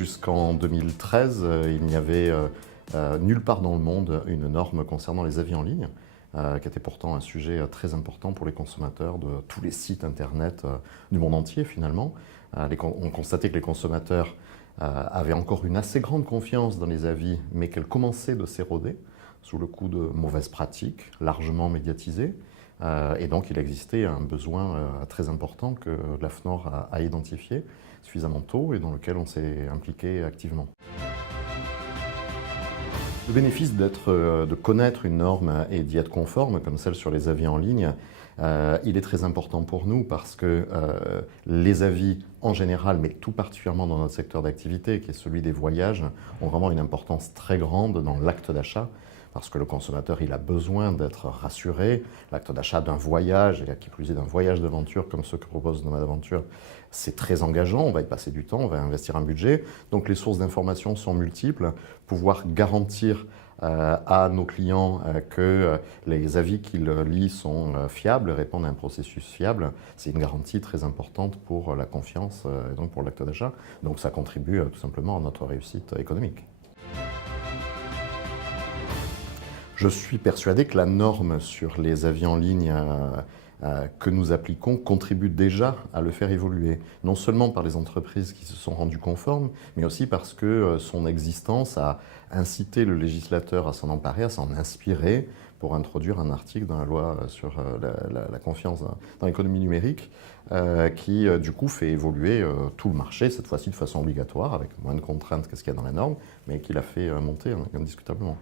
jusqu'en 2013, il n'y avait nulle part dans le monde une norme concernant les avis en ligne, qui était pourtant un sujet très important pour les consommateurs de tous les sites internet du monde entier finalement. On constatait que les consommateurs avaient encore une assez grande confiance dans les avis, mais qu'elle commençait de s'éroder sous le coup de mauvaises pratiques, largement médiatisées. Et donc il existait un besoin très important que l'AFNOR a identifié suffisamment tôt et dans lequel on s'est impliqué activement. Le bénéfice de connaître une norme et d'y être conforme, comme celle sur les avis en ligne, il est très important pour nous parce que les avis en général, mais tout particulièrement dans notre secteur d'activité, qui est celui des voyages, ont vraiment une importance très grande dans l'acte d'achat. Parce que le consommateur, il a besoin d'être rassuré. L'acte d'achat d'un voyage, et qui plus est d'un voyage d'aventure comme ceux que propose Nomade Aventure, c'est très engageant, on va y passer du temps, on va investir un budget. Donc les sources d'information sont multiples. Pouvoir garantir à nos clients que les avis qu'ils lisent sont fiables, répondent à un processus fiable, c'est une garantie très importante pour la confiance et donc pour l'acte d'achat. Donc ça contribue tout simplement à notre réussite économique. Je suis persuadé que la norme sur les avis en ligne que nous appliquons contribue déjà à le faire évoluer. Non seulement par les entreprises qui se sont rendues conformes, mais aussi parce que son existence a incité le législateur à s'en emparer, à s'en inspirer pour introduire un article dans la loi sur la confiance dans l'économie numérique qui du coup fait évoluer tout le marché, cette fois-ci de façon obligatoire, avec moins de contraintes que ce qu'il y a dans la norme, mais qui l'a fait monter indiscutablement.